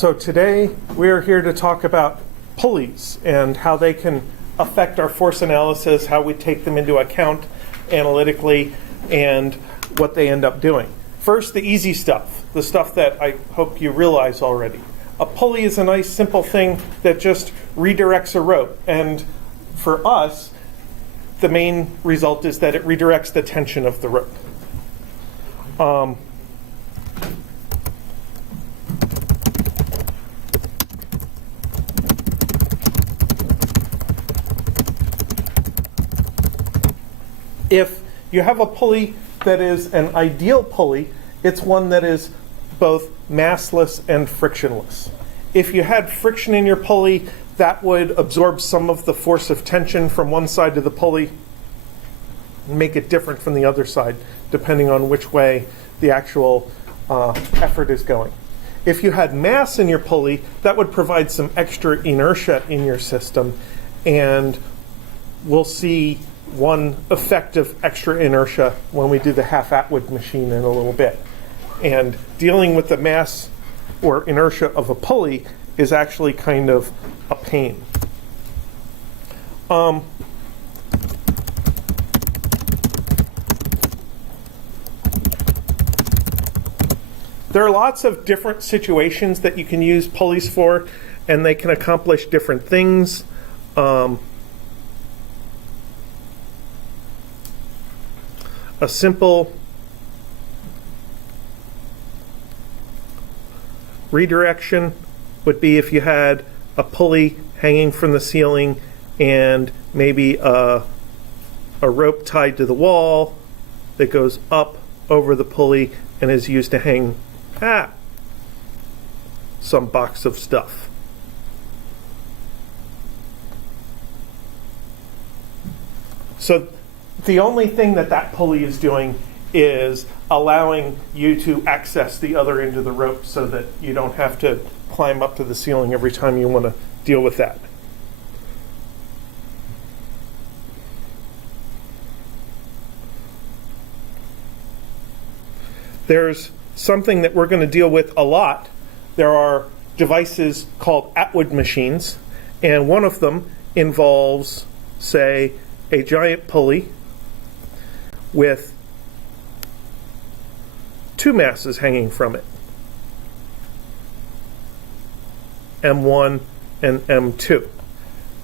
So today we are here to talk about pulleys and how they can affect our force analysis, how we take them into account analytically, and what they end up doing. First, the easy stuff, the stuff that I hope you realize already. A pulley is a nice simple thing that just redirects a rope, and for us, the main result is that it redirects the tension of the rope. If you have a pulley that is an ideal pulley, it's one that is both massless and frictionless. If you had friction in your pulley, that would absorb some of the force of tension from one side of the pulley and make it different from the other side, depending on which way the actual effort is going. If you had mass in your pulley, that would provide some extra inertia in your system, and we'll see one effect of extra inertia when we do the half-Atwood machine in a little bit. And dealing with the mass or inertia of a pulley is actually kind of a pain. There are lots of different situations that you can use pulleys for, and they can accomplish different things. A simple redirection would be if you had a pulley hanging from the ceiling and maybe a rope tied to the wall that goes up over the pulley and is used to hang some box of stuff. So the only thing that pulley is doing is allowing you to access the other end of the rope so that you don't have to climb up to the ceiling every time you want to deal with that. There's something that we're going to deal with a lot. There are devices called Atwood machines, and one of them involves, say, a giant pulley with two masses hanging from it, M1 and M2.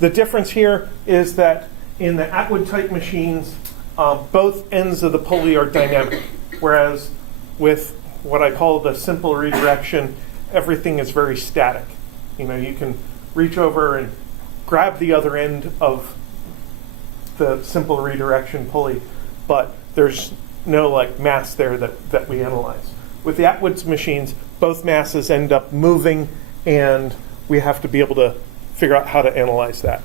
The difference here is that in the Atwood type machines, both ends of the pulley are dynamic, whereas with what I call the simple redirection, everything is very static. You know, you can reach over and grab the other end of the simple redirection pulley, but there's no mass there that we analyze. With the Atwood's machines, both masses end up moving, and we have to be able to figure out how to analyze that.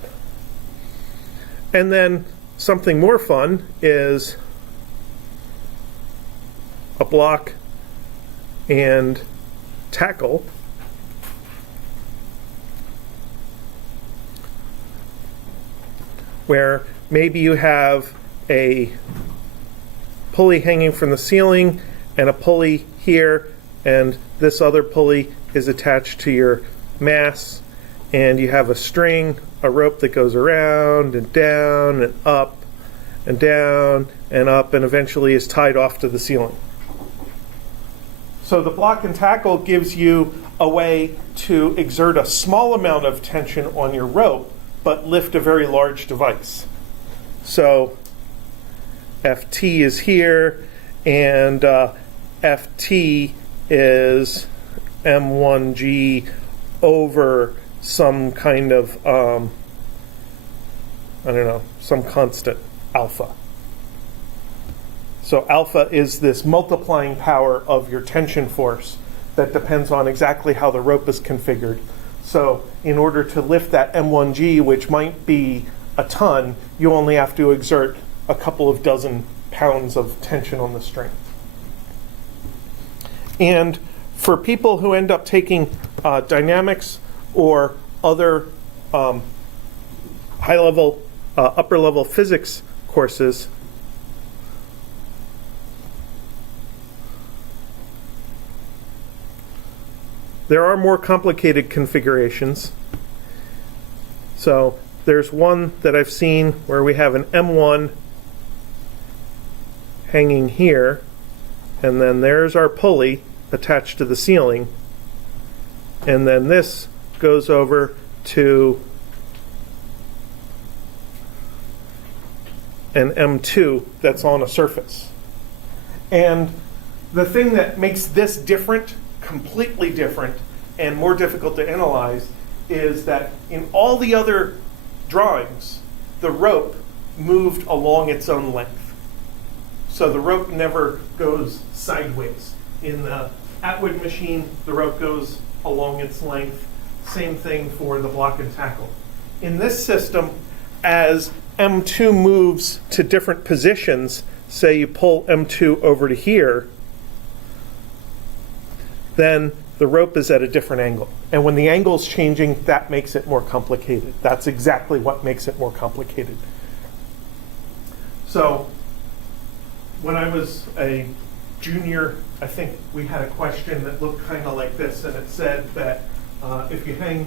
And then something more fun is a block and tackle where maybe you have a pulley hanging from the ceiling and a pulley here, and this other pulley is attached to your mass, and you have a string, a rope that goes around and down and up and down and up and eventually is tied off to the ceiling. So the block and tackle gives you a way to exert a small amount of tension on your rope but lift a very large device. So FT is here, and FT is M1G over some kind of, some constant, alpha. So alpha is this multiplying power of your tension force that depends on exactly how the rope is configured. So in order to lift that M1G, which might be a ton, you only have to exert a couple of dozen pounds of tension on the string. And for people who end up taking dynamics or other high-level, upper-level physics courses, There are more complicated configurations. So there's one that I've seen where we have an M1 hanging here, and then there's our pulley attached to the ceiling, and then this goes over to an M2 that's on a surface. And the thing that makes this different, completely different, and more difficult to analyze is that in all the other drawings, the rope moved along its own length. So the rope never goes sideways. In the Atwood machine, the rope goes along its length. Same thing for the block and tackle. In this system, as M2 moves to different positions, say you pull M2 over to here, then the rope is at a different angle. And when the angle is changing, that makes it more complicated. That's exactly what makes it more complicated. So when I was a junior, I think we had a question that looked kind of like this, and it said that if you hang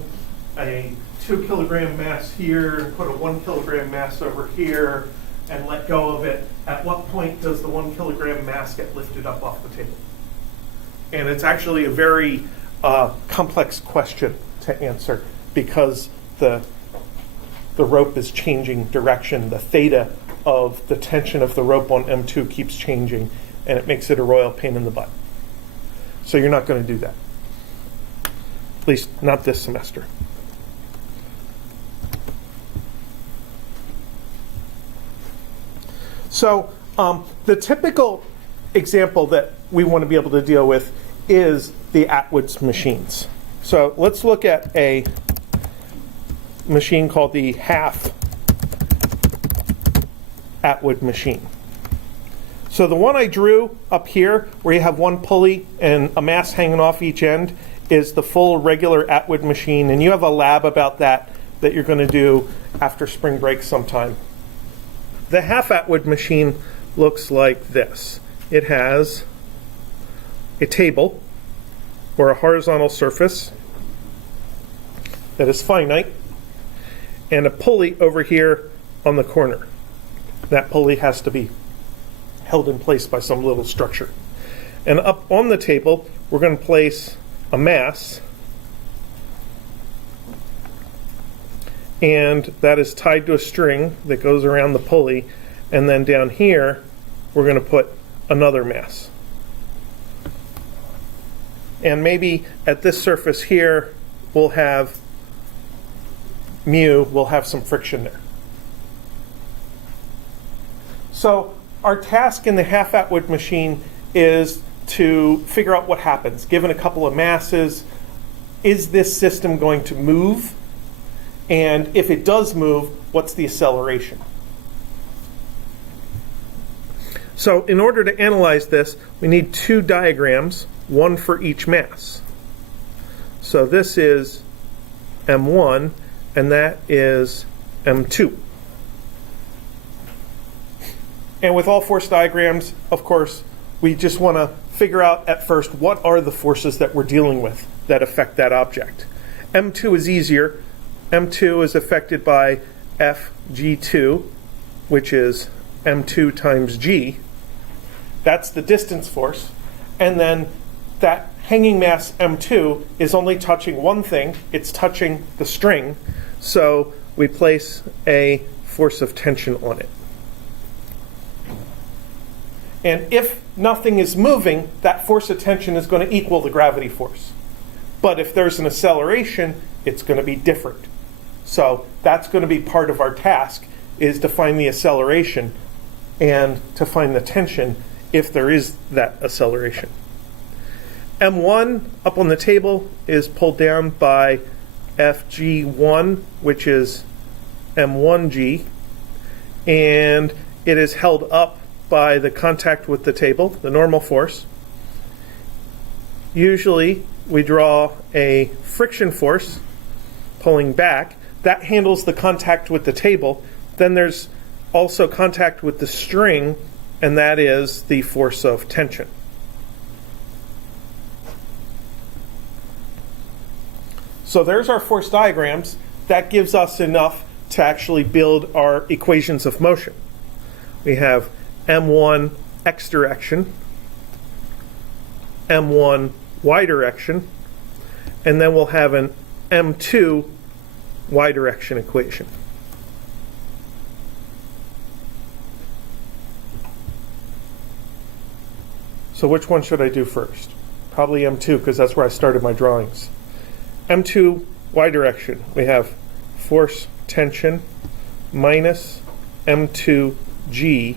a 2 kilogram mass here and put a 1 kilogram mass over here and let go of it, at what point does the 1 kilogram mass get lifted up off the table? And it's actually a very complex question to answer because the rope is changing direction. The theta of the tension of the rope on M2 keeps changing, and it makes it a royal pain in the butt. So you're not going to do that. At least not this semester. So the typical example that we want to be able to deal with is the Atwood's machines. So let's look at a machine called the half Atwood machine. So the one I drew up here, where you have one pulley and a mass hanging off each end, is the full regular Atwood machine, and you have a lab about that you're going to do after spring break sometime. The half Atwood machine looks like this. It has a table or a horizontal surface that is finite and a pulley over here on the corner. That pulley has to be held in place by some little structure. And up on the table, we're going to place a mass, and that is tied to a string that goes around the pulley, and then down here we're going to put another mass. And maybe at this surface here we'll have we'll have some friction there. So our task in the half Atwood machine is to figure out what happens. Given a couple of masses, is this system going to move? And if it does move, what's the acceleration? So in order to analyze this, we need two diagrams, one for each mass. So this is M1, and that is M2. And with all force diagrams, of course, we just want to figure out at first what are the forces that we're dealing with that affect that object. M2 is easier. M2 is affected by Fg2, which is M2 times G. That's the distance force. And then that hanging mass M2 is only touching one thing. It's touching the string. So we place a force of tension on it. And if nothing is moving, that force of tension is going to equal the gravity force. But if there's an acceleration, it's going to be different. So that's going to be part of our task, is to find the acceleration and to find the tension if there is that acceleration. M1 up on the table is pulled down by Fg1, which is M1G, and it is held up by the contact with the table, the normal force. Usually we draw a friction force pulling back. That handles the contact with the table. Then there's also contact with the string, and that is the force of tension. So there's our force diagrams. That gives us enough to actually build our equations of motion. We have m1 x direction, m1 y direction, and then we'll have an m2 y direction equation. So which one should I do first? Probably m2, because that's where I started my drawings. m2 y direction, we have force tension minus m2g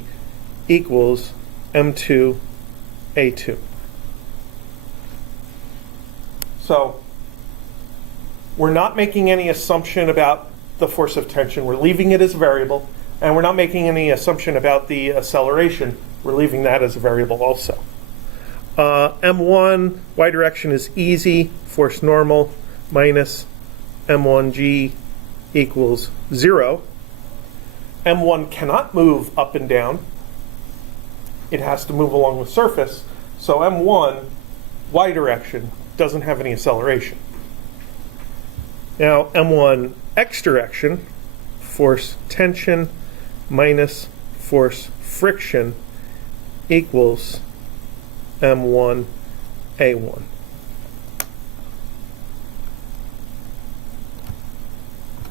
equals m2a2. So we're not making any assumption about the force of tension. We're leaving it as a variable, and we're not making any assumption about the acceleration. We're leaving that as a variable also. M1 y direction is easy, force normal minus m1g equals 0. M1 cannot move up and down. It has to move along the surface. So M1 y direction doesn't have any acceleration. Now M1 x direction, force tension minus force friction equals M1 A1.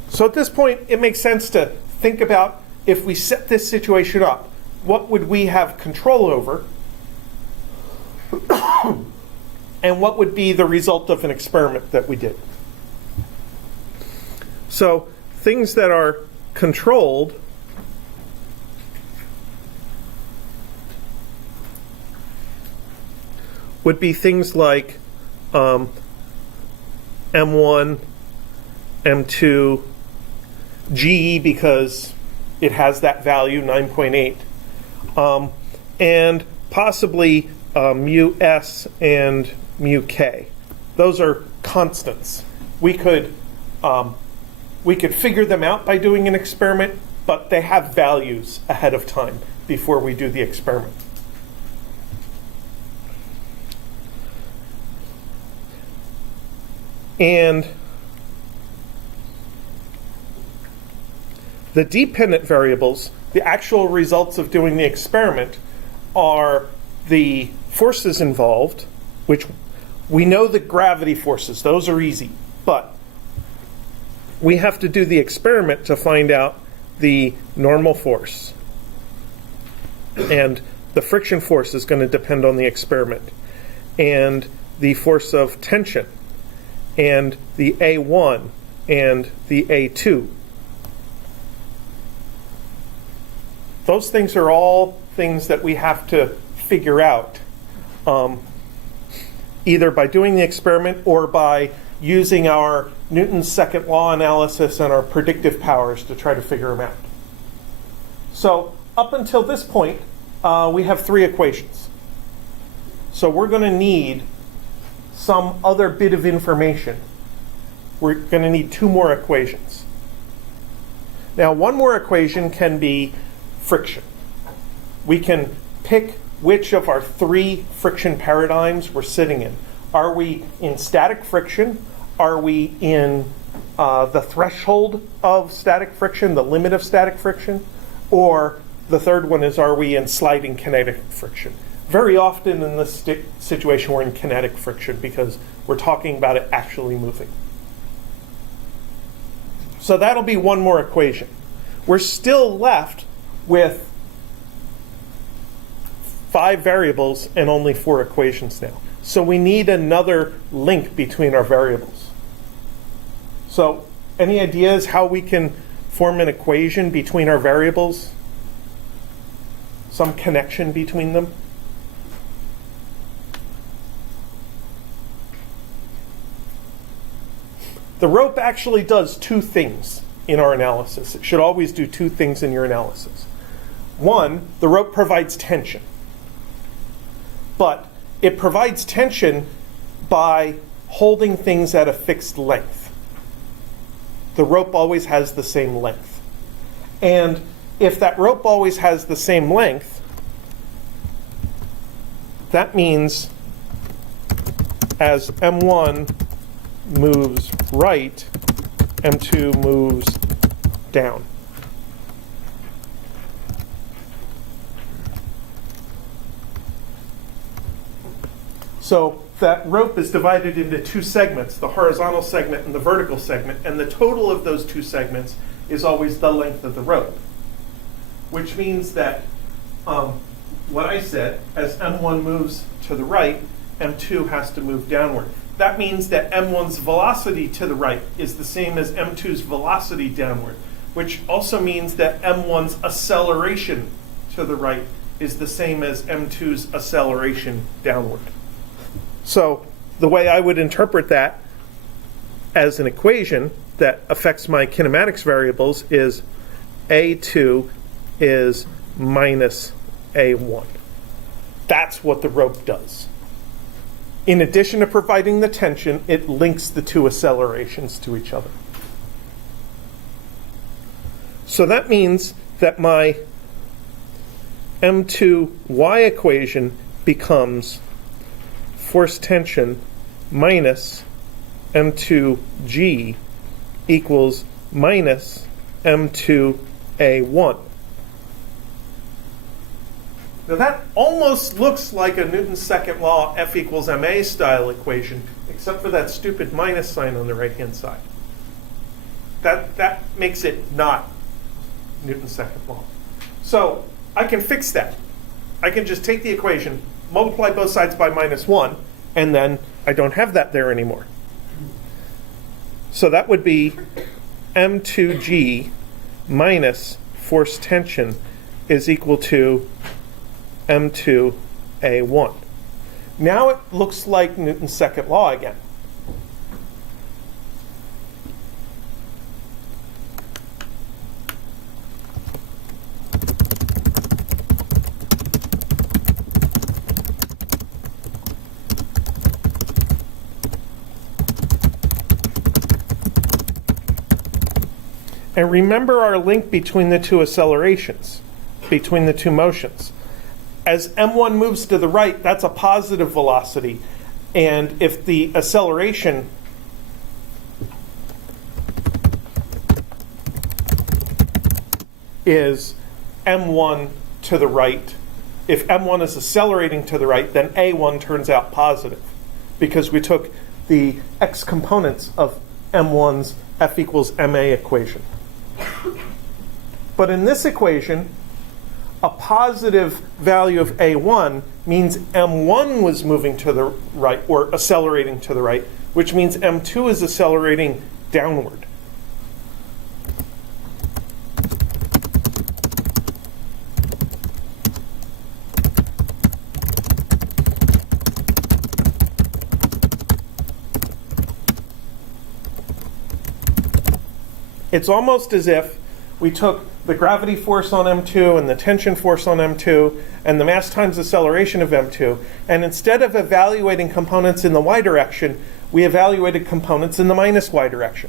So at this point, it makes sense to think about, if we set this situation up, what would we have control over? And what would be the result of an experiment that we did? So things that are controlled would be things like M1, M2, G, because it has that value, 9.8, and possibly mu s and mu k. Those are constants. We could figure them out by doing an experiment, but they have values ahead of time before we do the experiment. And the dependent variables, the actual results of doing the experiment, are the forces involved, which we know the gravity forces, those are easy, but we have to do the experiment to find out the normal force. And the friction force is going to depend on the experiment. And the force of tension, and the A1 and the A2. Those things are all things that we have to figure out, either by doing the experiment or by using our Newton's second law analysis and our predictive powers to try to figure them out. So up until this point, we have three equations. So we're going to need some other bit of information. We're going to need two more equations. Now, one more equation can be friction. We can pick which of our three friction paradigms we're sitting in. Are we in static friction? Are we in the threshold of static friction, the limit of static friction? Or the third one is, are we in sliding kinetic friction? Very often in this situation, we're in kinetic friction because we're talking about it actually moving. So that'll be one more equation. We're still left with 5 variables and only 4 equations now. So we need another link between our variables. So any ideas how we can form an equation between our variables? Some connection between them? The rope actually does 2 things in our analysis. It should always do 2 things in your analysis. One, the rope provides tension. But it provides tension by holding things at a fixed length. The rope always has the same length. And if that rope always has the same length, that means as M1 moves right, M2 moves down. So that rope is divided into two segments, the horizontal segment and the vertical segment, and the total of those two segments is always the length of the rope, which means that what I said, as M1 moves to the right, M2 has to move downward. That means that M1's velocity to the right is the same as M2's velocity downward, which also means that M1's acceleration to the right is the same as M2's acceleration downward. So the way I would interpret that as an equation that affects my kinematics variables is A2 is minus A1. That's what the rope does. In addition to providing the tension, it links the two accelerations to each other. So that means that my M2y equation becomes force tension minus M2g equals minus M2a1. Now that almost looks like a Newton's second law F equals ma style equation, except for that stupid minus sign on the right-hand side. That makes it not Newton's second law. So I can fix that. I can just take the equation, multiply both sides by minus 1, and then I don't have that there anymore. So that would be M2g minus force tension is equal to M2a1. Now it looks like Newton's second law again. And remember our link between the two accelerations, between the two motions. As M1 moves to the right, that's a positive velocity. And if the acceleration is M1 to the right, if M1 is accelerating to the right, then A1 turns out positive, because we took the x components of M1's F equals ma equation. But in this equation, a positive value of A1 means M1 was moving to the right, or accelerating to the right, which means M2 is accelerating downward. It's almost as if we took the gravity force on M2 and the tension force on M2 and the mass times acceleration of M2, and instead of evaluating components in the y direction, we evaluated components in the minus y direction.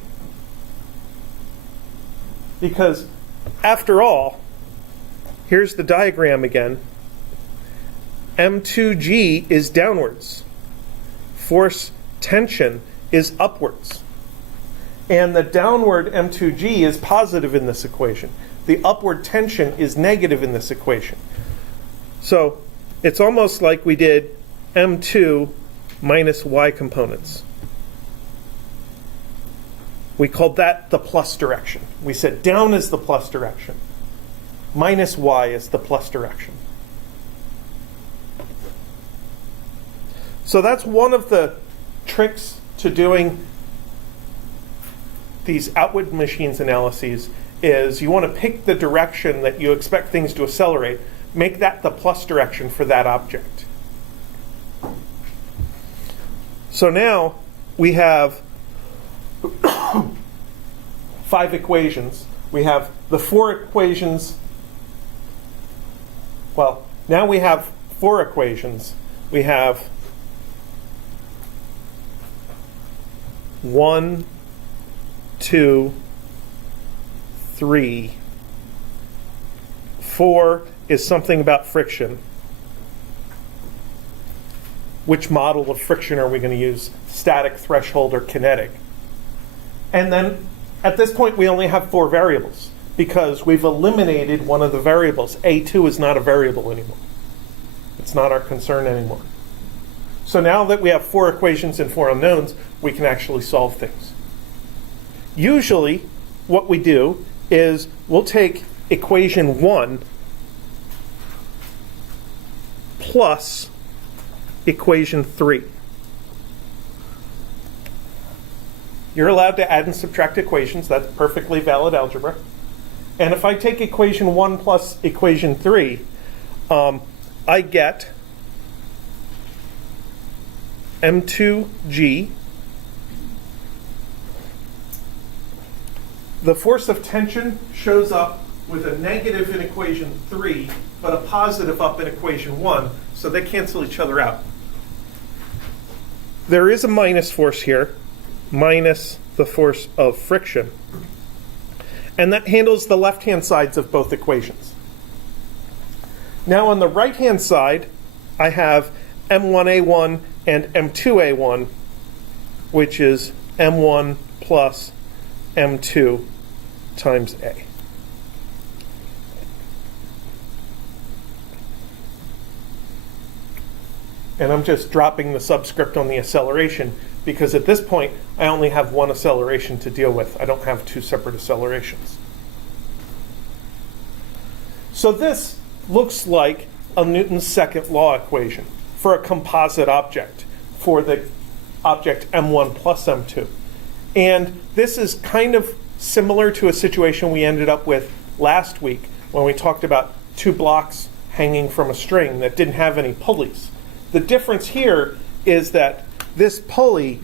Because after all, here's the diagram again, M2g is downwards. Force tension is upwards. And the downward M2g is positive in this equation. The upward tension is negative in this equation. So it's almost like we did M2 minus y components. We called that the plus direction. We said down is the plus direction. Minus y is the plus direction. So that's one of the tricks to doing these outward machines analyses, is you want to pick the direction that you expect things to accelerate, make that the plus direction for that object. So now we have 5 equations. We have the 4 equations. Well, now we have 4 equations. We have 1, 2, 3, 4 is something about friction. which model of friction are we going to use, static, threshold, or kinetic. And then at this point we only have 4 variables because we've eliminated one of the variables. A2 is not a variable anymore. It's not our concern anymore. So now that we have 4 equations and 4 unknowns, we can actually solve things. Usually what we do is we'll take equation 1 plus equation 3. You're allowed to add and subtract equations. That's perfectly valid algebra. And if I take equation 1 plus equation 3, I get m2g. The force of tension shows up with a negative in equation 3, but a positive up in equation 1, so they cancel each other out. There is a minus force here, minus the force of friction, and that handles the left-hand sides of both equations. Now on the right-hand side, I have m1a1 and m2a1, which is m1 plus m2 times a. And I'm just dropping the subscript on the acceleration because at this point I only have one acceleration to deal with. I don't have 2 separate accelerations. So this looks like a Newton's second law equation for a composite object, for the object m1 plus m2. And this is kind of similar to a situation we ended up with last week when we talked about 2 blocks hanging from a string that didn't have any pulleys. The difference here is that this pulley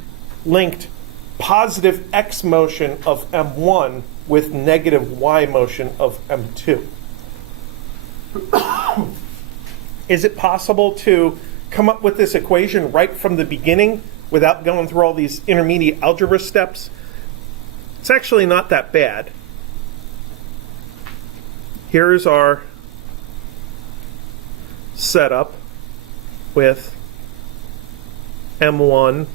linked positive x motion of m1 with negative y motion of m2. Is it possible to come up with this equation right from the beginning without going through all these intermediate algebra steps? It's actually not that bad. Here's our setup with m1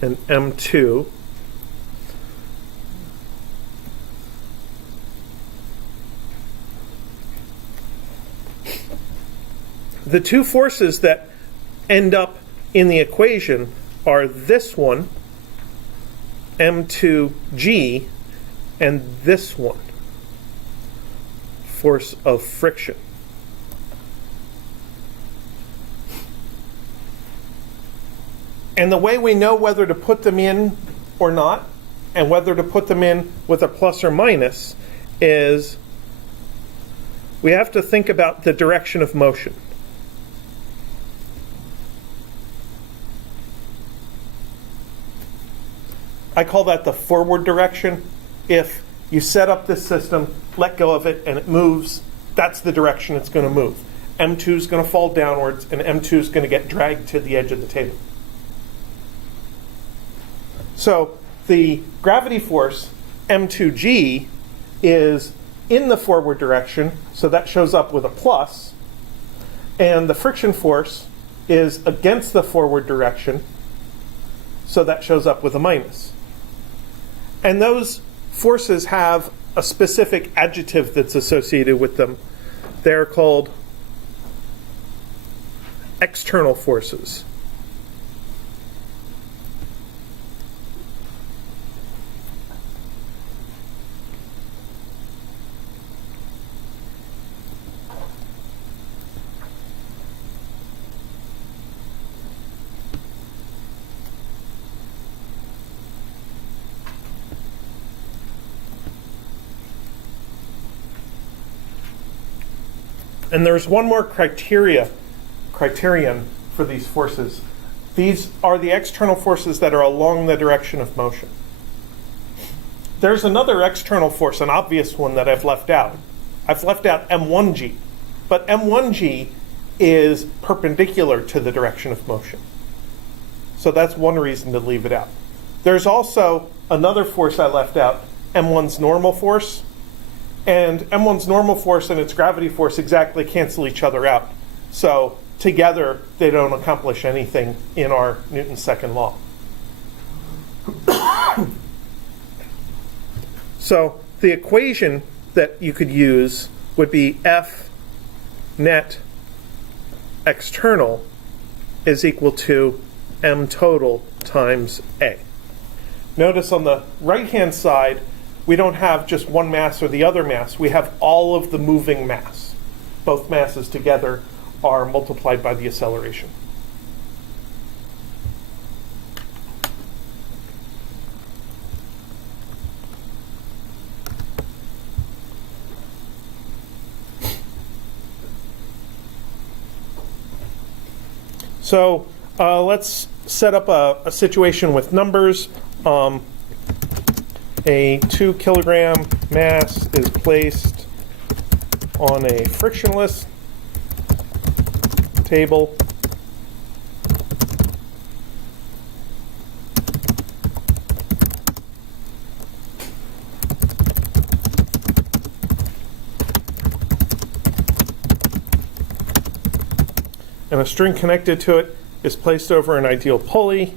and m2. The 2 forces that end up in the equation are this one, m2g, and this one, force of friction. And the way we know whether to put them in or not, and whether to put them in with a plus or minus, is we have to think about the direction of motion. I call that the forward direction. If you set up this system, let go of it, and it moves, that's the direction it's going to move. M2 is going to fall downwards, and M2 is going to get dragged to the edge of the table. So the gravity force, m2g, is in the forward direction, so that shows up with a plus. And the friction force is against the forward direction, so that shows up with a minus. And those forces have a specific adjective that's associated with them. They're called external forces. And there's one more criterion for these forces. These are the external forces that are along the direction of motion. There's another external force, an obvious one that I've left out. I've left out m1g, but m1g is perpendicular to the direction of motion. So that's one reason to leave it out. There's also another force I left out, m1's normal force. And m1's normal force and its gravity force exactly cancel each other out. So together they don't accomplish anything in our Newton's second law. So the equation that you could use would be F net external is equal to M total times A. Notice on the right-hand side, we don't have just one mass or the other mass. We have all of the moving mass. Both masses together are multiplied by the acceleration. So let's set up a situation with numbers. A 2 kilogram mass is placed on a frictionless table. And a string connected to it is placed over an ideal pulley.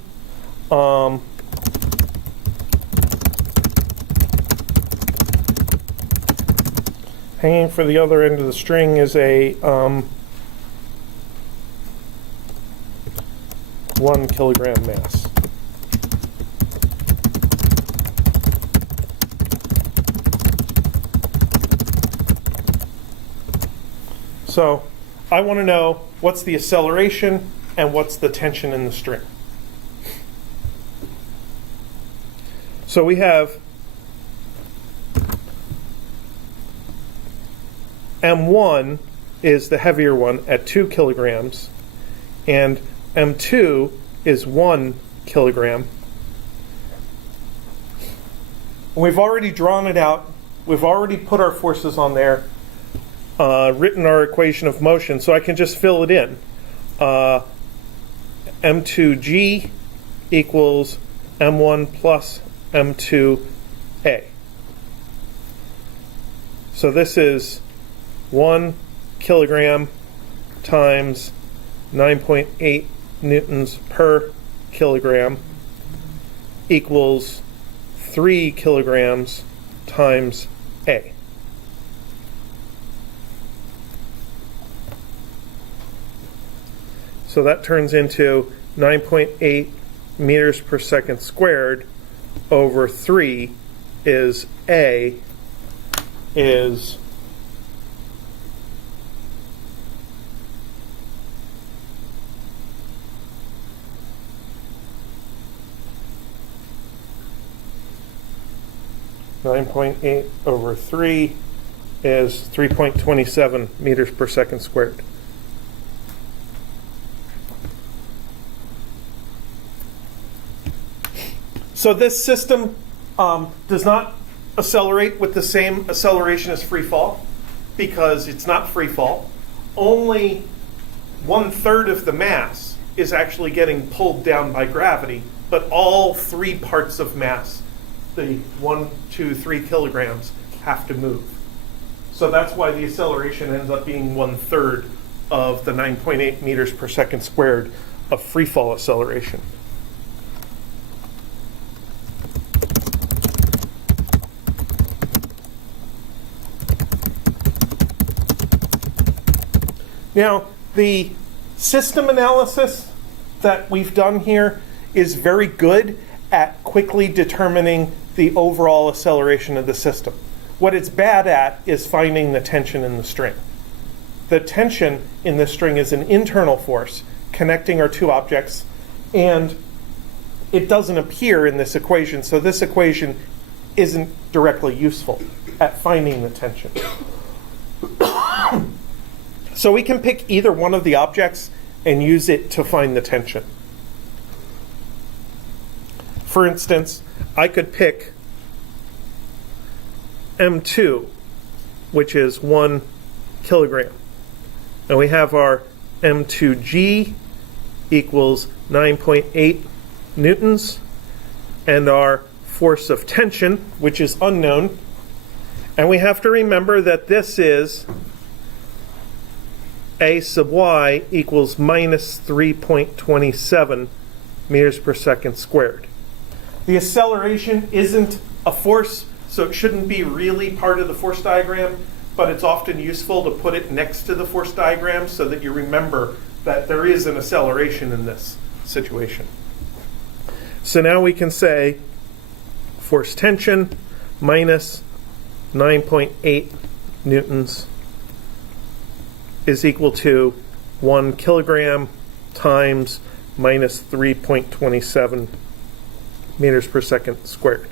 Hanging for the other end of the string is a 1 kilogram mass. So I want to know what's the acceleration and what's the tension in the string. So we have M1 is the heavier one at 2 kilograms, and M2 is 1 kilogram. We've already drawn it out. We've already put our forces on there, written our equation of motion, so I can just fill it in. M2G equals M1 plus M2A. So this is 1 kilogram times 9.8 newtons per kilogram equals 3 kilograms times A. So that turns into 9.8 meters per second squared over 3 is A is 9.8 over 3 is 3.27 meters per second squared. So this system does not accelerate with the same acceleration as free fall because it's not free fall. Only 1/3 of the mass is actually getting pulled down by gravity, but all 3 parts of mass, the 1, 2, 3 kilograms, have to move. So that's why the acceleration ends up being 1/3 of the 9.8 meters per second squared of free fall acceleration. Now, the system analysis that we've done here is very good at quickly determining the overall acceleration of the system. What it's bad at is finding the tension in the string. The tension in the string is an internal force connecting our 2 objects, and it doesn't appear in this equation, so this equation isn't directly useful at finding the tension. So we can pick either one of the objects and use it to find the tension. For instance, I could pick M2, which is 1 kilogram. And we have our M2G equals 9.8 newtons, and our force of tension, which is unknown. And we have to remember that this is A sub y equals minus 3.27 meters per second squared. The acceleration isn't a force, so it shouldn't be really part of the force diagram, but it's often useful to put it next to the force diagram so that you remember that there is an acceleration in this situation. So now we can say force tension minus 9.8 newtons is equal to 1 kilogram times minus 3.27 meters per second squared.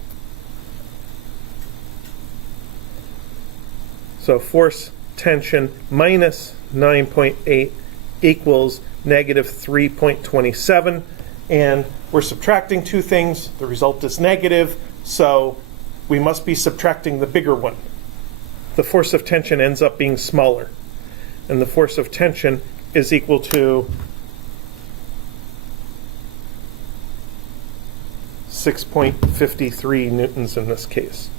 So force tension minus 9.8 equals negative 3.27, and we're subtracting two things. The result is negative, so we must be subtracting the bigger one. The force of tension ends up being smaller, and the force of tension is equal to 6.53 newtons in this case.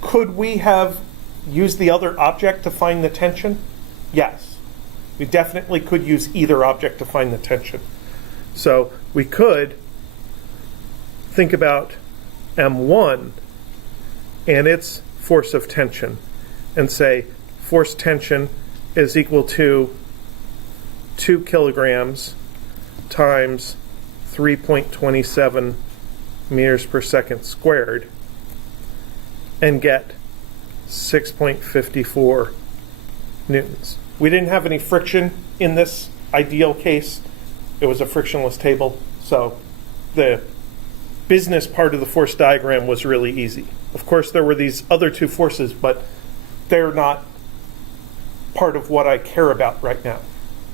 Could we have used the other object to find the tension? Yes. We definitely could use either object to find the tension. So we could think about M1 and its force of tension and say force tension is equal to 2 kilograms times 3.27 meters per second squared, and get 6.54 newtons. We didn't have any friction in this ideal case. It was a frictionless table, so the business part of the force diagram was really easy. Of course, there were these other two forces, but they're not part of what I care about right now.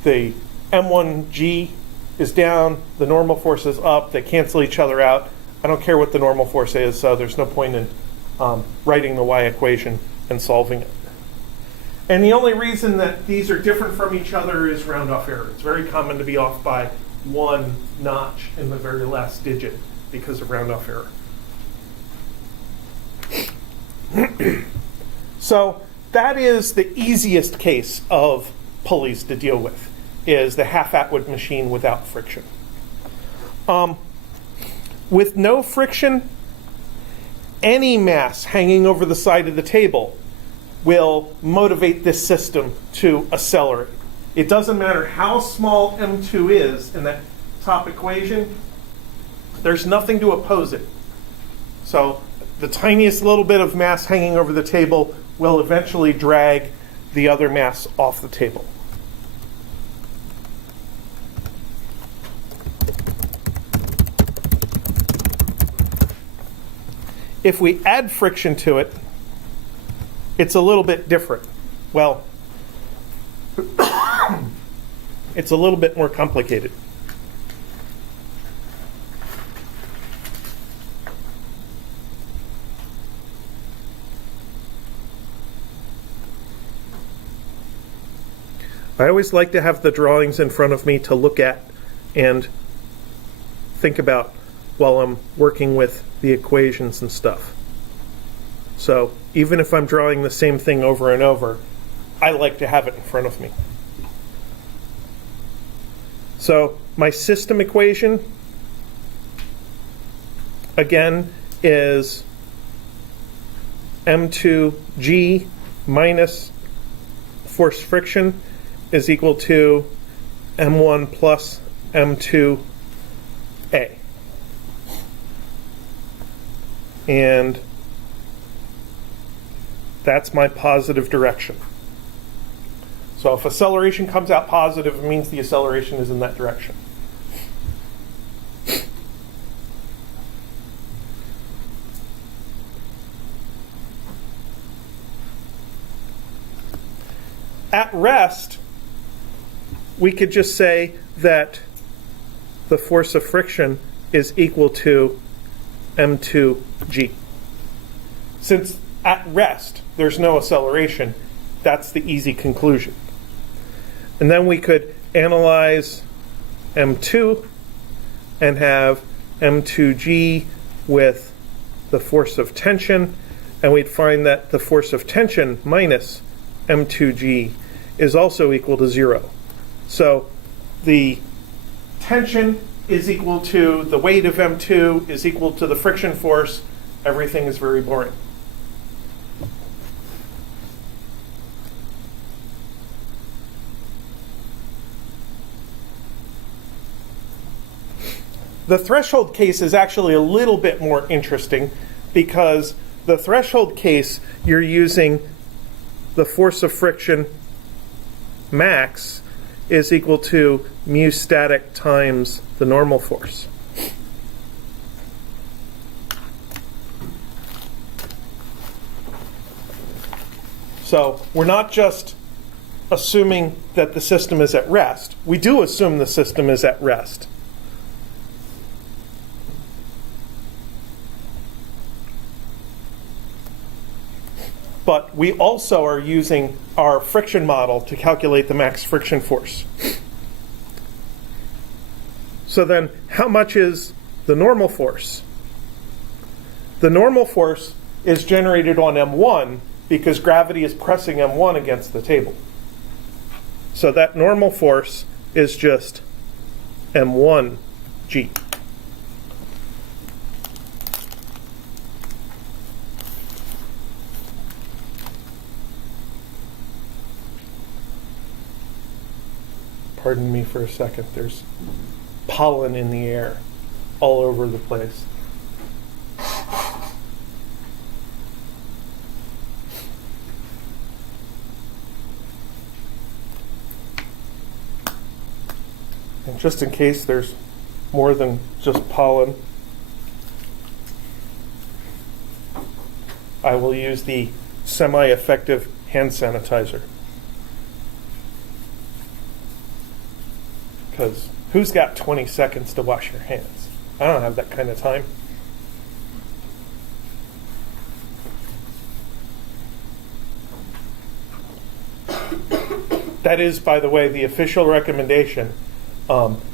The M1G is down, the normal force is up, they cancel each other out. I don't care what the normal force is, so there's no point in writing the y equation and solving it. And the only reason that these are different from each other is round-off error. It's very common to be off by 1 notch in the very last digit because of round-off error. So that is the easiest case of pulleys to deal with, is the half-Atwood machine without friction. With no friction, any mass hanging over the side of the table will motivate this system to accelerate. It doesn't matter how small M2 is in that top equation, there's nothing to oppose it. So the tiniest little bit of mass hanging over the table will eventually drag the other mass off the table. If we add friction to it, it's a little bit different. Well, it's a little bit more complicated. I always like to have the drawings in front of me to look at and think about while I'm working with the equations and stuff. So even if I'm drawing the same thing over and over, I like to have it in front of me. So my system equation, again, is M2G minus force friction is equal to M1 plus M2A. And that's my positive direction. So if acceleration comes out positive, it means the acceleration is in that direction. At rest, we could just say that the force of friction is equal to M2G. Since at rest there's no acceleration, that's the easy conclusion. And then we could analyze M2 and have M2G with the force of tension, and we'd find that the force of tension minus M2G is also equal to 0. So the tension is equal to the weight of M2 is equal to the friction force. Everything is very boring. The threshold case is actually a little bit more interesting because the threshold case, you're using the force of friction max is equal to mu static times the normal force. So we're not just assuming that the system is at rest. We do assume the system is at rest. But we also are using our friction model to calculate the max friction force. So then, how much is the normal force? The normal force is generated on M1 because gravity is pressing M1 against the table. So that normal force is just M1G. Pardon me for a second. There's pollen in the air all over the place. And just in case there's more than just pollen, I will use the semi-effective hand sanitizer. Because who's got 20 seconds to wash your hands? I don't have that kind of time. That is, by the way, the official recommendation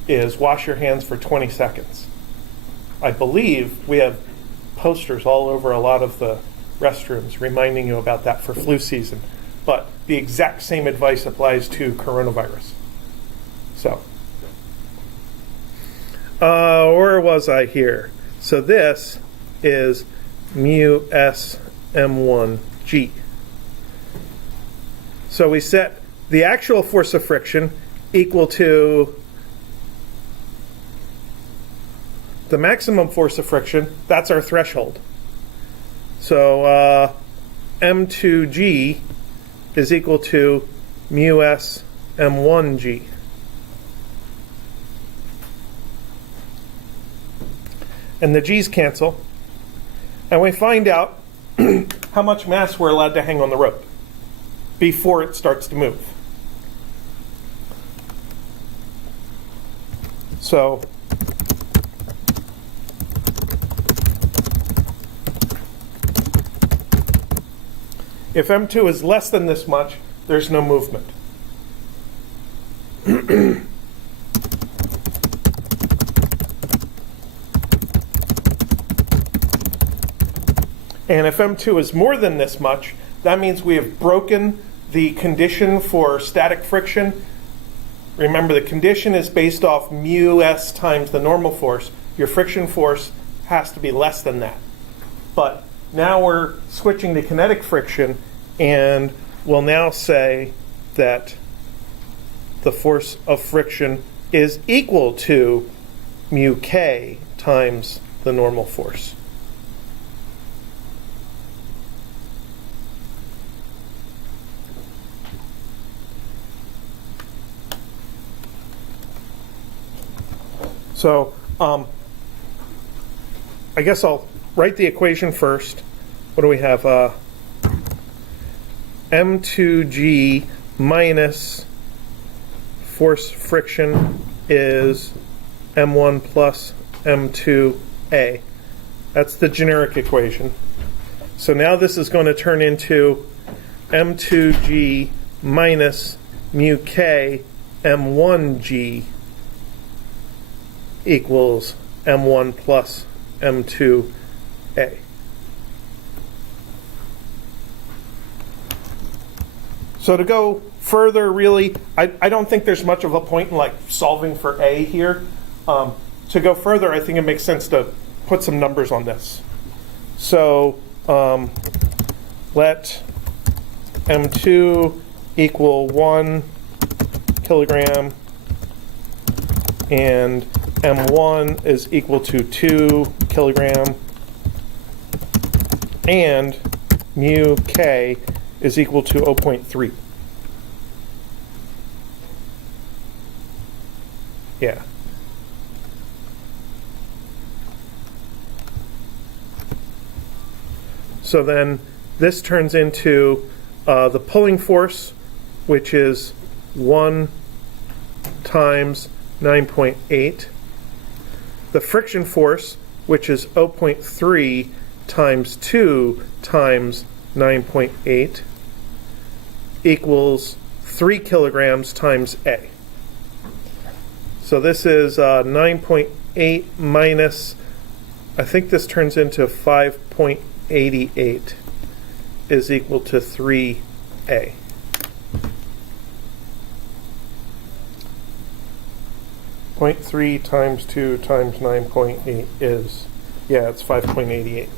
is wash your hands for 20 seconds. I believe we have posters all over a lot of the restrooms reminding you about that for flu season. But the exact same advice applies to coronavirus. So. Where was I here? So this is mu s m1g. So we set the actual force of friction equal to the maximum force of friction. That's our threshold. So m2g is equal to mu s m1g. And the g's cancel, and we find out how much mass we're allowed to hang on the rope before it starts to move. So if M2 is less than this much, there's no movement. And if M2 is more than this much, that means we have broken the condition for static friction. Remember, the condition is based off mu s times the normal force. Your friction force has to be less than that. But now we're switching to kinetic friction, and we'll now say that the force of friction is equal to mu k times the normal force. So I guess I'll write the equation first. What do we have? M2G minus force friction is M1 plus M2A. That's the generic equation. So now this is going to turn into M2G minus mu K M1G equals M1 plus M2A. So to go further, really, I don't think there's much of a point in like solving for A here. To go further, I think it makes sense to put some numbers on this. So let M2 equal 1 kilogram and M1 is equal to 2 kilogram and mu K is equal to 0.3. Yeah. So then this turns into the pulling force, which is 1 times 9.8. The friction force, which is 0.3 times 2 times 9.8, equals 3 kilograms times A. So this is 9.8 minus, I think this turns into 5.88 is equal to 3A. 0.3 times 2 times 9.8 is, yeah, it's 5.88.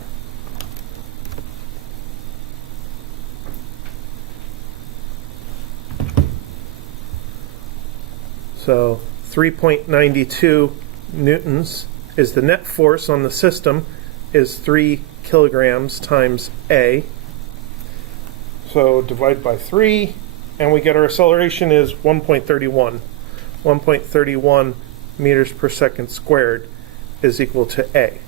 So 3.92 newtons is the net force on the system, is 3 kilograms times A. So divide by 3, and we get our acceleration is 1.31. 1.31 meters per second squared is equal to A.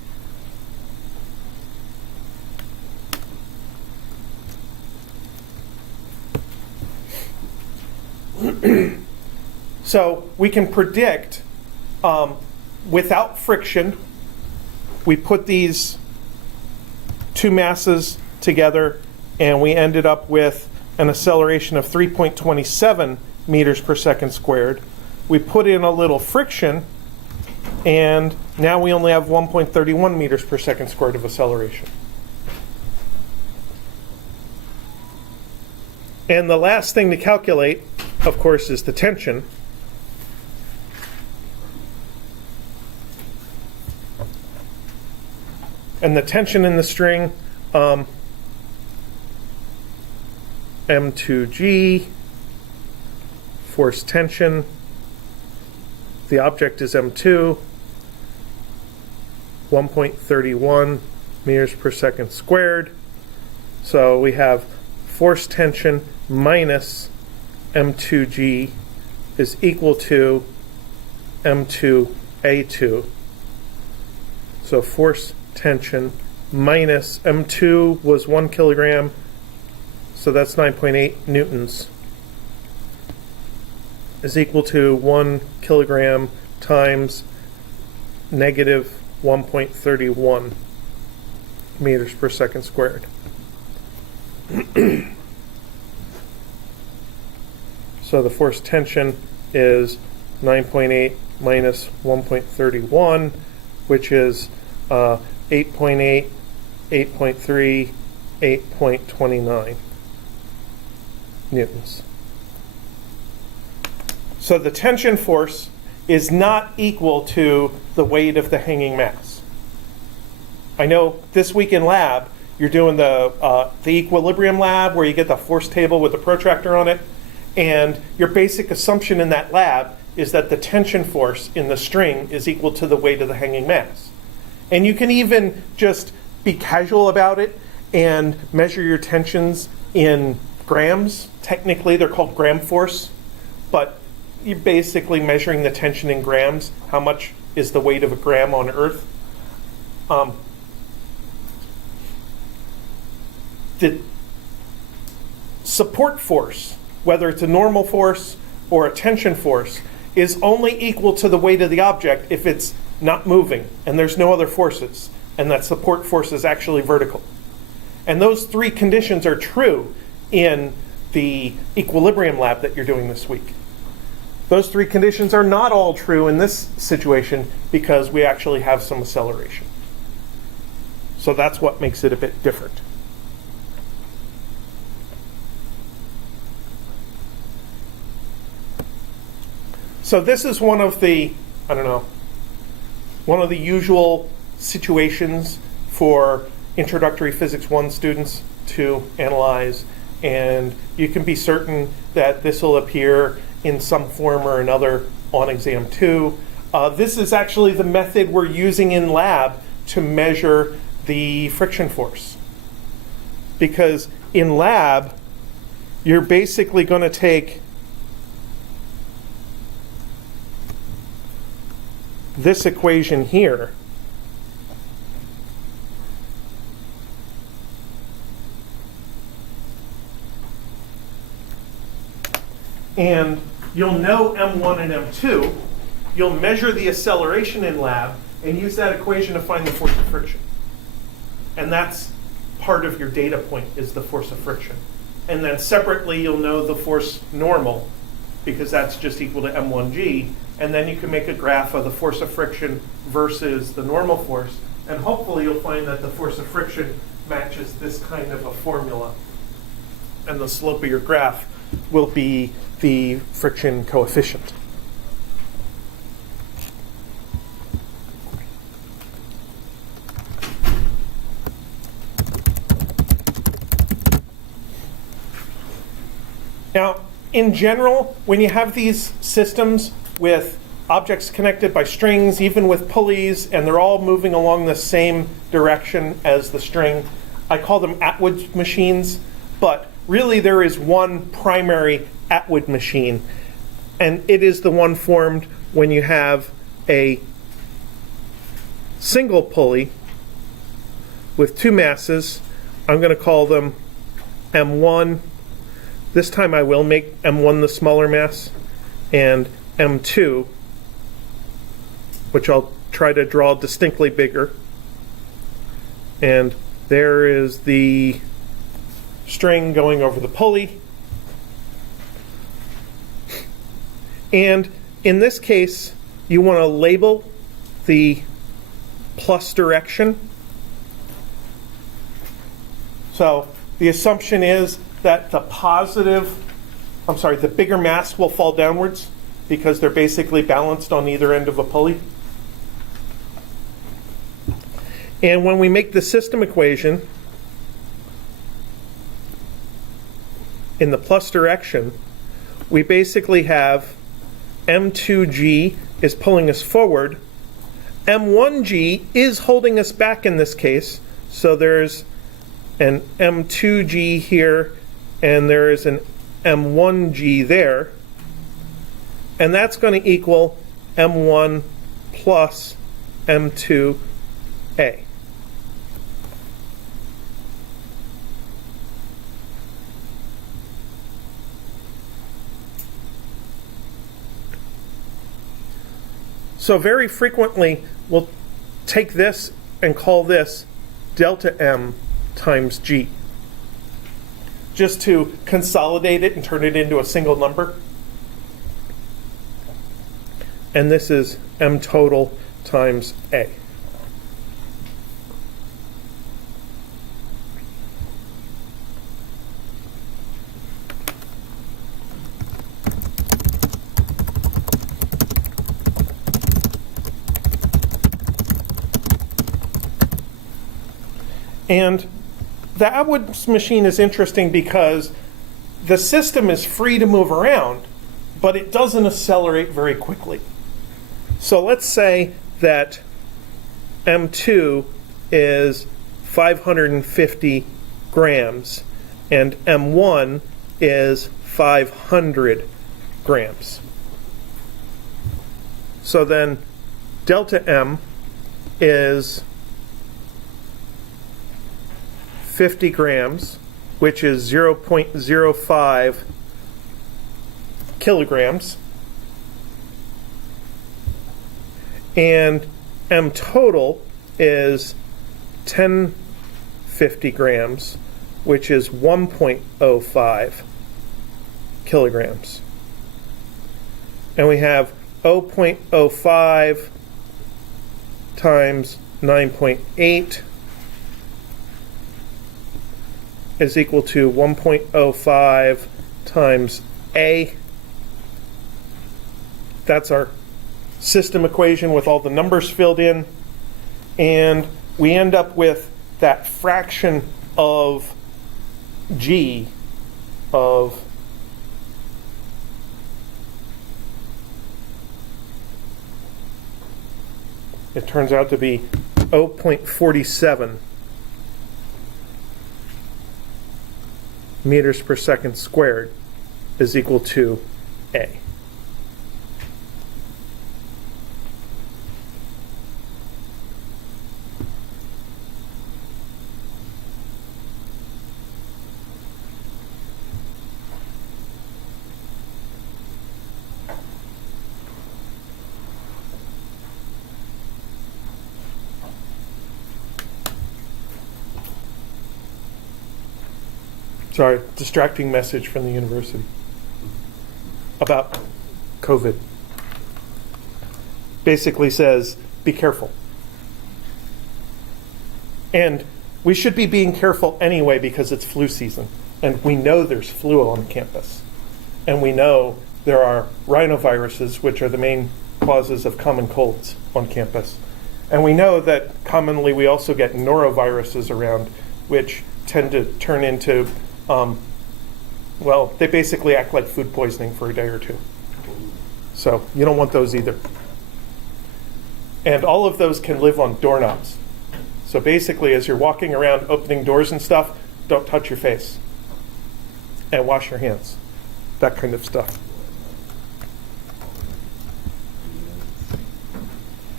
So we can predict without friction, we put these two masses together and we ended up with an acceleration of 3.27 meters per second squared. We put in a little friction and now we only have 1.31 meters per second squared of acceleration. And the last thing to calculate, of course, is the tension. And the tension in the string, M2G, force tension, the object is M2, 1.31 meters per second squared. So we have force tension minus M2G is equal to M2A2. So force tension minus M2 was 1 kilogram, so that's 9.8 newtons, is equal to 1 kilogram times negative 1.31 meters per second squared. So the force tension is 9.8 minus 1.31, which is 8.8, 8.3, 8.29 newtons. So the tension force is not equal to the weight of the hanging mass. I know this week in lab, you're doing the equilibrium lab where you get the force table with the protractor on it, and your basic assumption in that lab is that the tension force in the string is equal to the weight of the hanging mass. And you can even just be casual about it and measure your tensions in grams. Technically, they're called gram force, but you're basically measuring the tension in grams. How much is the weight of a gram on Earth? The support force, whether it's a normal force or a tension force, is only equal to the weight of the object if it's not moving and there's no other forces, and that support force is actually vertical. And those three conditions are true in the equilibrium lab that you're doing this week. Those three conditions are not all true in this situation because we actually have some acceleration. So that's what makes it a bit different. So this is one of the, one of the usual situations for introductory physics 1 students to analyze, and you can be certain that this will appear in some form or another on exam 2. This is actually the method we're using in lab to measure the friction force. Because in lab, you're basically going to take this equation here and you'll know M1 and M2. You'll measure the acceleration in lab and use that equation to find the force of friction. And that's part of your data point, is the force of friction. And then separately, you'll know the force normal, because that's just equal to M1G. And then you can make a graph of the force of friction versus the normal force. And hopefully, you'll find that the force of friction matches this kind of a formula. And the slope of your graph will be the friction coefficient. Now, in general, when you have these systems with objects connected by strings, even with pulleys, and they're all moving along the same direction as the string, I call them Atwood machines, but really there is one primary Atwood machine, and it is the one formed when you have a single pulley with two masses. I'm going to call them M1. This time I will make M1 the smaller mass, and M2, which I'll try to draw distinctly bigger. And there is the string going over the pulley. And in this case, you want to label the plus direction. So the assumption is that the bigger mass will fall downwards because they're basically balanced on either end of a pulley. And when we make the system equation in the plus direction, we basically have M2G is pulling us forward. M1G is holding us back in this case. So there's an M2G here, and there is an M1G there. And that's going to equal M1 plus M2A. So very frequently, we'll take this and call this delta M times G, just to consolidate it and turn it into a single number. And this is M total times A. And the Atwood machine is interesting because the system is free to move around, but it doesn't accelerate very quickly. So let's say that M2 is 550 grams and M1 is 500 grams. So then delta M is 50 grams, which is 0.05 kilograms. And M total is 1050 grams, which is 1.05 kilograms. and we have 0.05 times 9.8 is equal to 1.05 times A. That's our system equation with all the numbers filled in. And we end up with that fraction of G of it turns out to be 0.47 meters per second squared is equal to A. Sorry, distracting message from the university about COVID. Basically says, be careful. And we should be being careful anyway because it's flu season. And we know there's flu on campus. And we know there are rhinoviruses, which are the main causes of common colds on campus. And we know that commonly we also get noroviruses around, which tend to turn into well, they basically act like food poisoning for a day or two. So you don't want those either. And all of those can live on doorknobs. So basically, as you're walking around opening doors and stuff, don't touch your face. And wash your hands. That kind of stuff.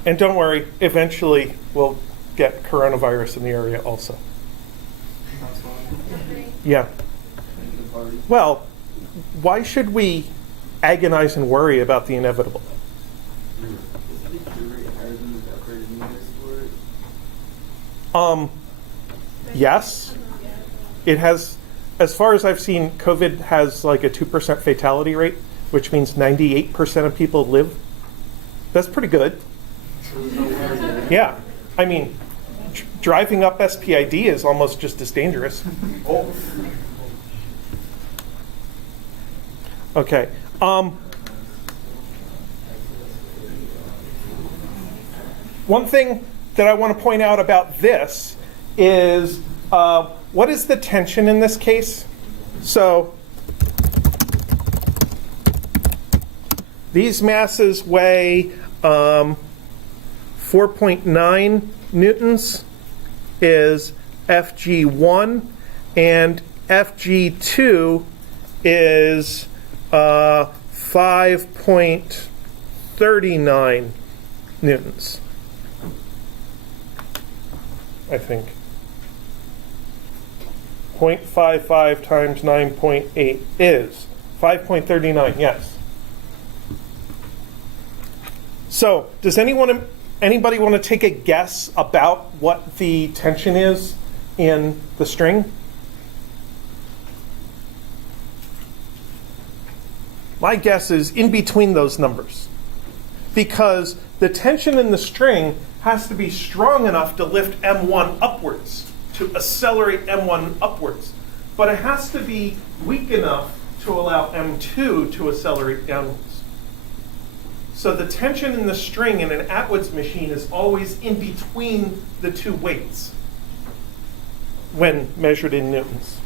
And don't worry, eventually we'll get coronavirus in the area also. Yeah. Well, why should we agonize and worry about the inevitable? Yes. It has, as far as I've seen, COVID has like a 2% fatality rate, which means 98% of people live. That's pretty good. Yeah. I mean, driving up SPID is almost just as dangerous. Okay. One thing that I want to point out about this is what is the tension in this case? So these masses weigh 4.9 newtons is FG1, and FG2 is 5.39 newtons, I think. 0.55 times 9.8 is 5.39, yes. So, does anybody want to take a guess about what the tension is in the string? My guess is in between those numbers, because the tension in the string has to be strong enough to lift M1 upwards, to accelerate M1 upwards. But it has to be weak enough to allow M2 to accelerate downwards. So the tension in the string in an Atwood's machine is always in between the two weights when measured in newtons.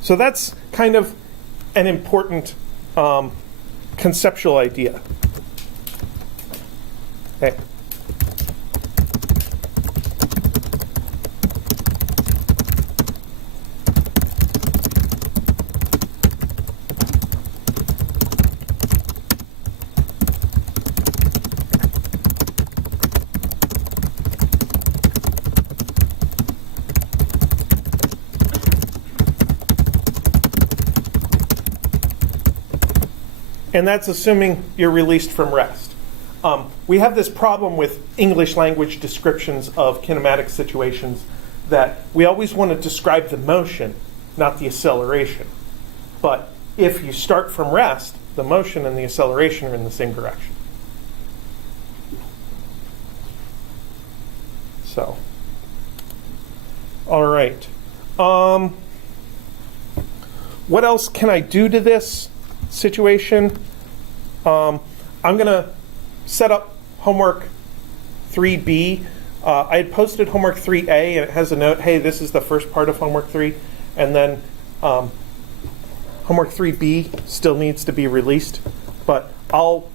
So that's kind of an important conceptual idea. Okay. And that's assuming you're released from rest. We have this problem with English language descriptions of kinematic situations that we always want to describe the motion, not the acceleration. But if you start from rest, the motion and the acceleration are in the same direction. So, all right. What else can I do to this situation? I'm going to set up homework 3B. I had posted homework 3A, and it has a note, hey, this is the first part of homework 3. And then homework 3B still needs to be released. But I'll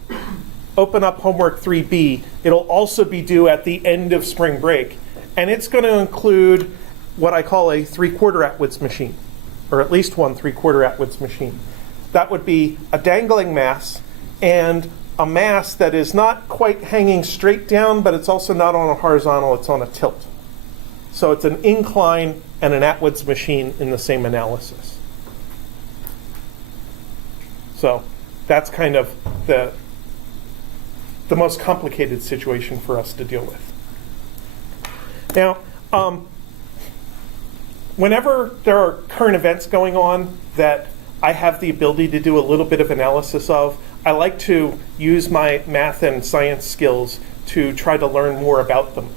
open up homework 3B. It'll also be due at the end of spring break. And it's going to include what I call a 3/4 Atwoods machine, or at least one 3/4 Atwoods machine. That would be a dangling mass and a mass that is not quite hanging straight down, but it's also not on a horizontal, it's on a tilt. So it's an incline and an Atwoods machine in the same analysis. So that's kind of the most complicated situation for us to deal with. Now, whenever there are current events going on that I have the ability to do a little bit of analysis of, I like to use my math and science skills to try to learn more about them.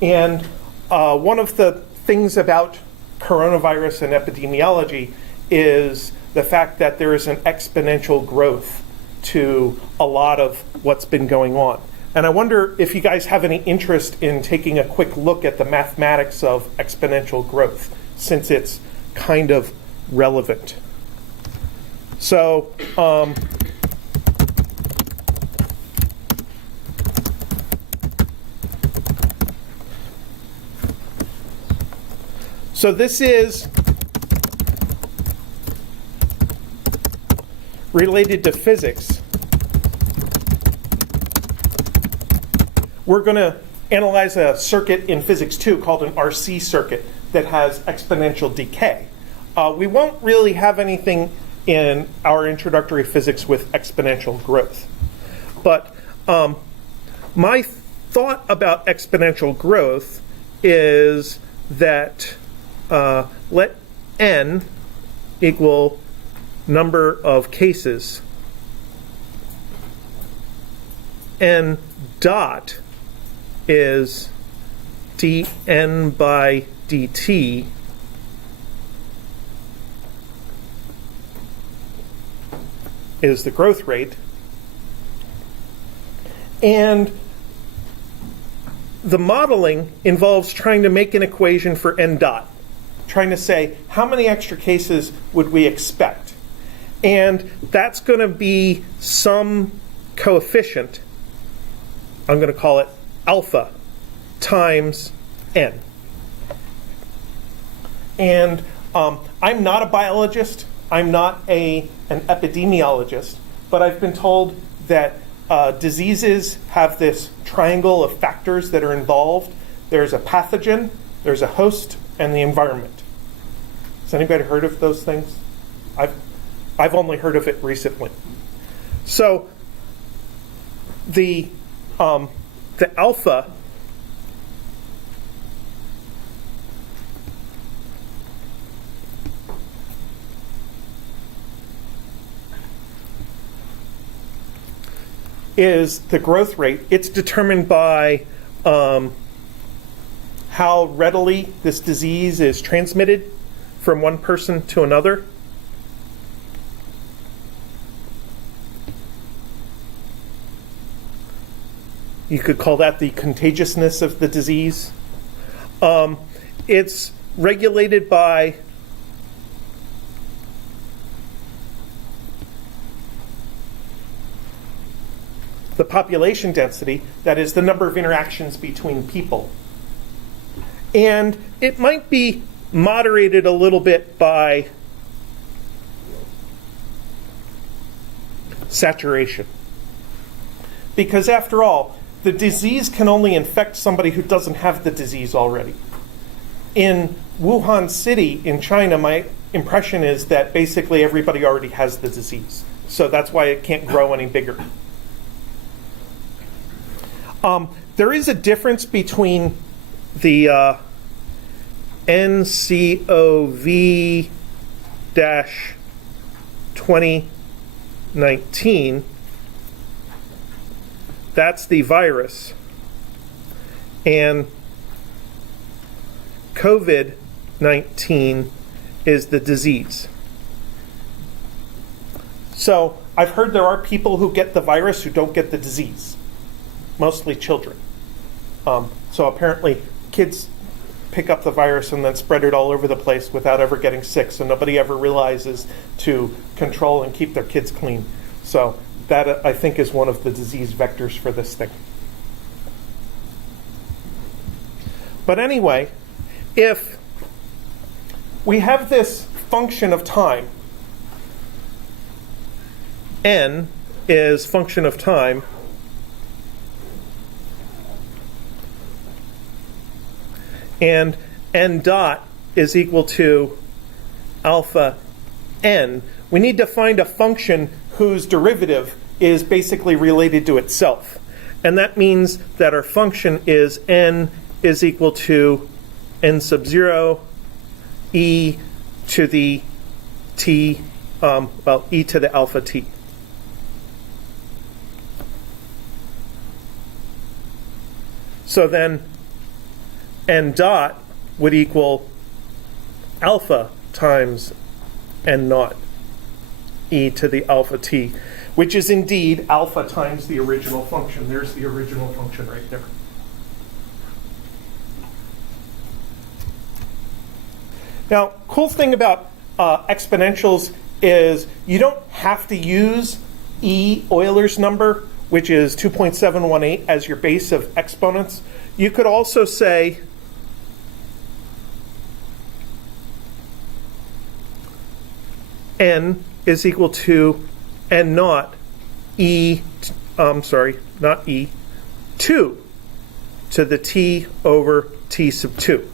And one of the things about coronavirus and epidemiology is the fact that there is an exponential growth to a lot of what's been going on. And I wonder if you guys have any interest in taking a quick look at the mathematics of exponential growth, since it's kind of relevant. So, so this is related to physics. We're going to analyze a circuit in physics 2 called an RC circuit that has exponential decay. We won't really have anything in our introductory physics with exponential growth. But my thought about exponential growth is that let n equal number of cases, n dot is dn by dt is the growth rate, and the modeling involves trying to make an equation for n dot, trying to say how many extra cases would we expect, and that's going to be some coefficient. I'm going to call it alpha times n. And I'm not a biologist. I'm not an epidemiologist. But I've been told that diseases have this triangle of factors that are involved. There's a pathogen, there's a host, and the environment. Has anybody heard of those things? I've only heard of it recently. So the alpha is the growth rate. It's determined by how readily this disease is transmitted from one person to another. You could call that the contagiousness of the disease. It's regulated by the population density, that is the number of interactions between people. And it might be moderated a little bit by saturation. Because after all, the disease can only infect somebody who doesn't have the disease already. In Wuhan City in China, my impression is that basically everybody already has the disease. So that's why it can't grow any bigger. There is a difference between the NCOV COVID-19, that's the virus, and COVID-19 is the disease. So I've heard there are people who get the virus who don't get the disease, mostly children. So apparently kids pick up the virus and then spread it all over the place without ever getting sick, so nobody ever realizes to control and keep their kids clean. So that, I think, is one of the disease vectors for this thing. But anyway, if we have this function of time, n is function of time, and n dot is equal to alpha n, we need to find a function whose derivative is basically related to itself. And that means that our function is n is equal to n sub 0 e to the t, e to the alpha t. So then n dot would equal alpha times n naught e to the alpha t, which is indeed alpha times the original function. There's the original function right there. Now, cool thing about exponentials is you don't have to use E Euler's number, which is 2.718, as your base of exponents. You could also say n is equal to n naught e, not e, 2 to the t over t sub 2.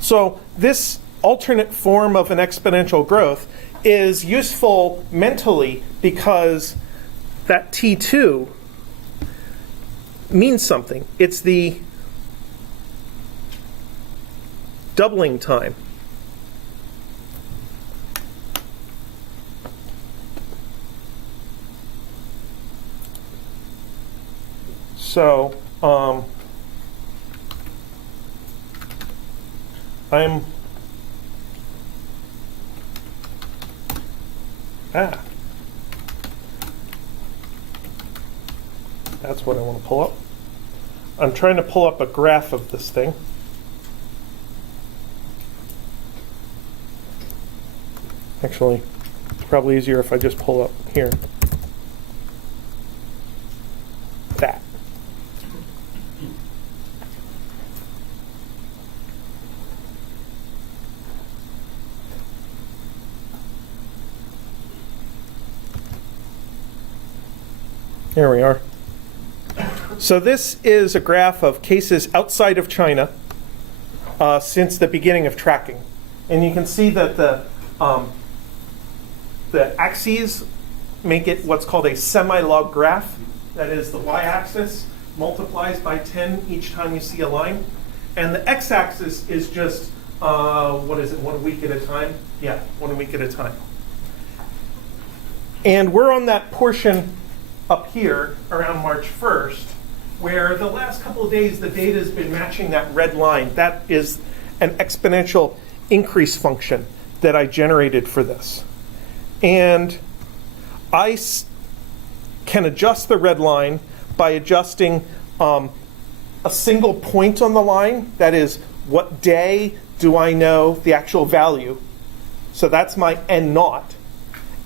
So this alternate form of an exponential growth is useful mentally because that t2 means something. It's the doubling time. So that's what I want to pull up. I'm trying to pull up a graph of this thing. Actually, it's probably easier if I just pull up here. That. There we are. So this is a graph of cases outside of China since the beginning of tracking. And you can see that the axes make it what's called a semi-log graph. That is, the y-axis multiplies by 10 each time you see a line. And the x-axis is just, 1 week at a time? Yeah, 1 week at a time. And we're on that portion up here around March 1st, where the last couple of days the data has been matching that red line. That is an exponential increase function that I generated for this. And I can adjust the red line by adjusting a single point on the line. That is, what day do I know the actual value? So that's my n naught,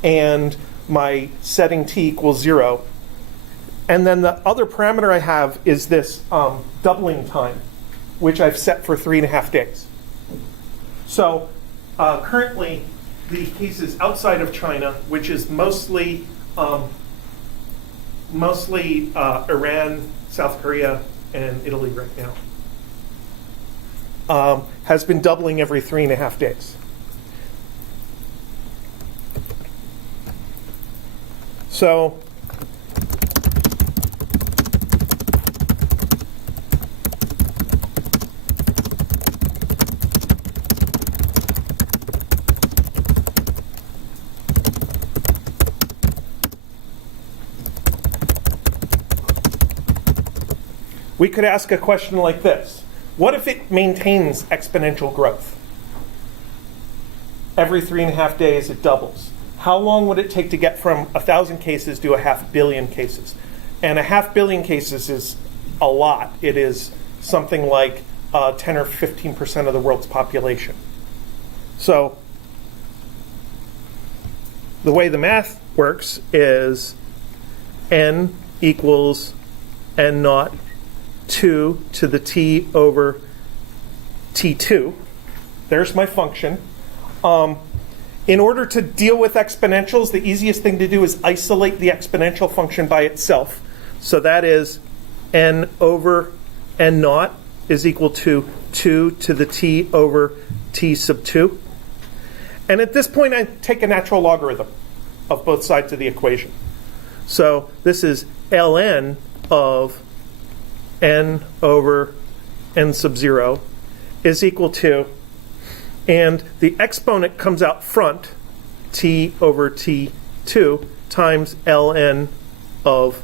and my setting t equals 0. And then the other parameter I have is this doubling time, which I've set for 3.5 days. So currently, the cases outside of China, which is mostly Iran, South Korea, and Italy right now, has been doubling every 3.5 days. So we could ask a question like this. What if it maintains exponential growth? Every 3.5 days it doubles. How long would it take to get from 1,000 cases to 500 million cases? And 500 million cases is a lot. It is something like 10 or 15% of the world's population. So the way the math works is n equals n naught 2 to the t over t2. There's my function. In order to deal with exponentials, the easiest thing to do is isolate the exponential function by itself. So that is n over n naught is equal to 2 to the t over t sub 2. And at this point, I take a natural logarithm of both sides of the equation. So this is ln of n over n sub 0 is equal to, and the exponent comes out front, t over t2 times ln of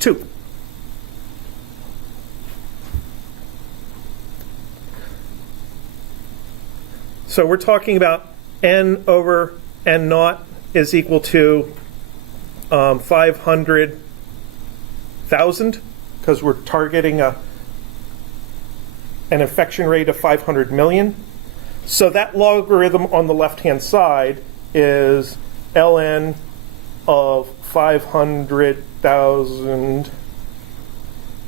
2. So we're talking about n over n naught is equal to 500,000, because we're targeting an infection rate of 500 million. So that logarithm on the left-hand side is ln of 500,000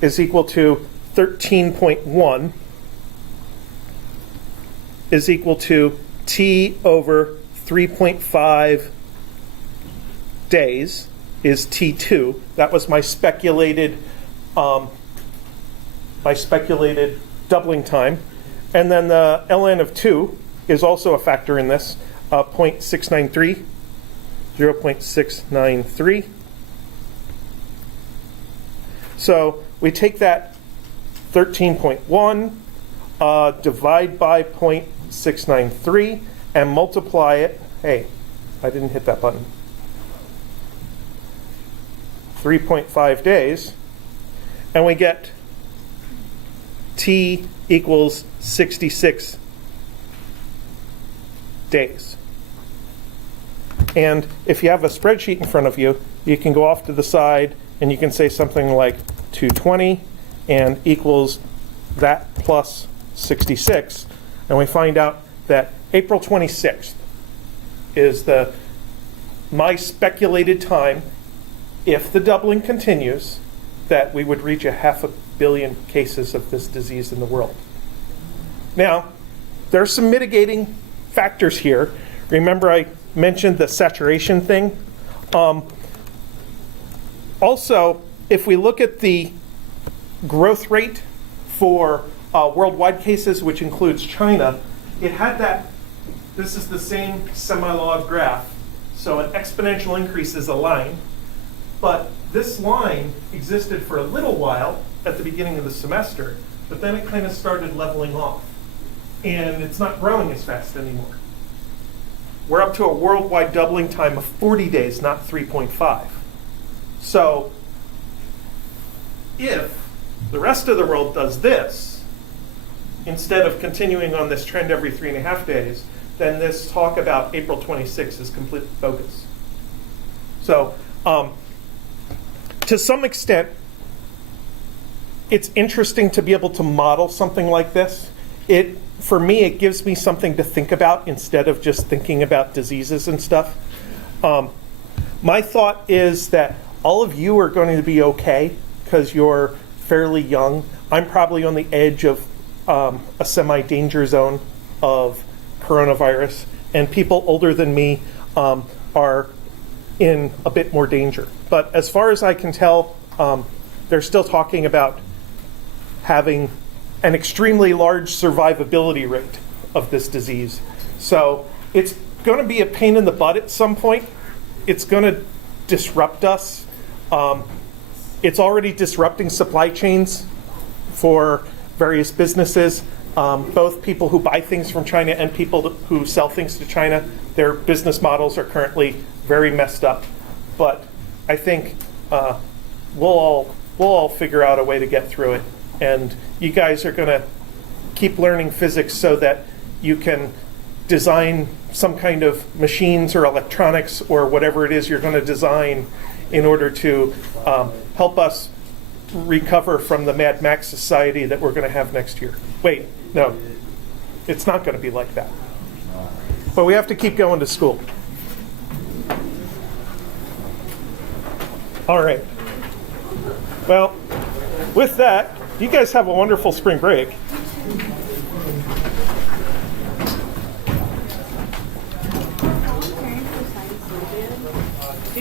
is equal to 13.1 is equal to t over 3.5 days is t2. That was my speculated doubling time. And then the ln of 2 is also a factor in this, 0.693, 0.693. So we take that 13.1, divide by 0.693, and multiply it. Hey, I didn't hit that button. 3.5 days, and we get t equals 66 days. And if you have a spreadsheet in front of you, you can go off to the side and you can say something like 220 and equals that plus 66, and we find out that April 26th is my speculated time, if the doubling continues, that we would reach 500 million cases of this disease in the world. Now, there are some mitigating factors here. Remember I mentioned the saturation thing? Also, if we look at the growth rate for worldwide cases, which includes China, it had that, this is the same semi-log graph. So an exponential increase is a line, but this line existed for a little while at the beginning of the semester, but then it kind of started leveling off. And it's not growing as fast anymore. We're up to a worldwide doubling time of 40 days, not 3.5. So if the rest of the world does this, instead of continuing on this trend every 3.5 days, then this talk about April 26th is completely bogus. So to some extent, it's interesting to be able to model something like this. For me, it gives me something to think about instead of just thinking about diseases and stuff. My thought is that all of you are going to be okay because you're fairly young. I'm probably on the edge of a semi-danger zone of coronavirus, and people older than me are in a bit more danger. But as far as I can tell, they're still talking about having an extremely large survivability rate of this disease. So it's going to be a pain in the butt at some point. It's going to disrupt us. It's already disrupting supply chains for various businesses, both people who buy things from China and people who sell things to China. Their business models are currently very messed up. But I think we'll all we'll all figure out a way to get through it. And you guys are going to keep learning physics so that you can design some kind of machines or electronics or whatever it is you're going to design in order to help us recover from the Mad Max society that we're going to have next year. Wait, no, it's not going to be like that. But we have to keep going to school. All right. Well, with that, you guys have a wonderful spring break. Do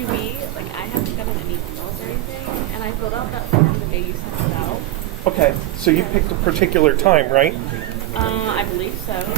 we, like, I haven't gotten any emails or anything, and I filled out that form the day you sent it out. Okay, so you picked a particular time, right? I believe so.